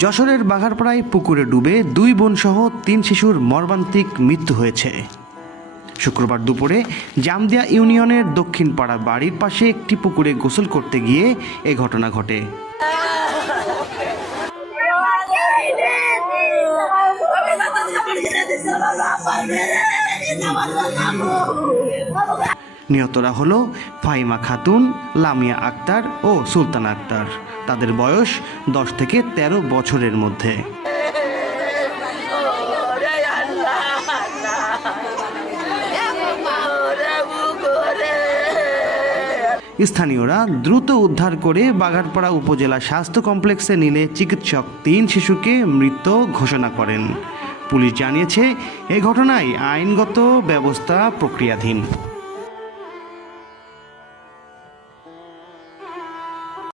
যশোরের বাঘারপাড়ায় পুকুরে ডুবে 2 বোন সহ 3 শিশুর মর্মান্তিক মৃত্যু হয়েছে। শুক্রবার দুপুরে জামদিয়া ইউনিয়নের দক্ষিণ পাড়া বাড়ির পাশে একটি পুকুরে গোসল করতে গিয়ে এ ঘটনা ঘটে। নিহতরা হলো ফাহিমা খাতুন, লামিয়া আক্তার ও সুলতানা আক্তার। তাদের বয়স 10 থেকে 13 বছরের মধ্যে। স্থানীয়রা দ্রুত উদ্ধার করে বাঘারপাড়া উপজেলা স্বাস্থ্য কমপ্লেক্সে নিলে চিকিৎসক 3 শিশুকে মৃত ঘোষণা করেন। পুলিশ জানিয়েছে, এই ঘটনায় আইনগত ব্যবস্থা প্রক্রিয়াধীন।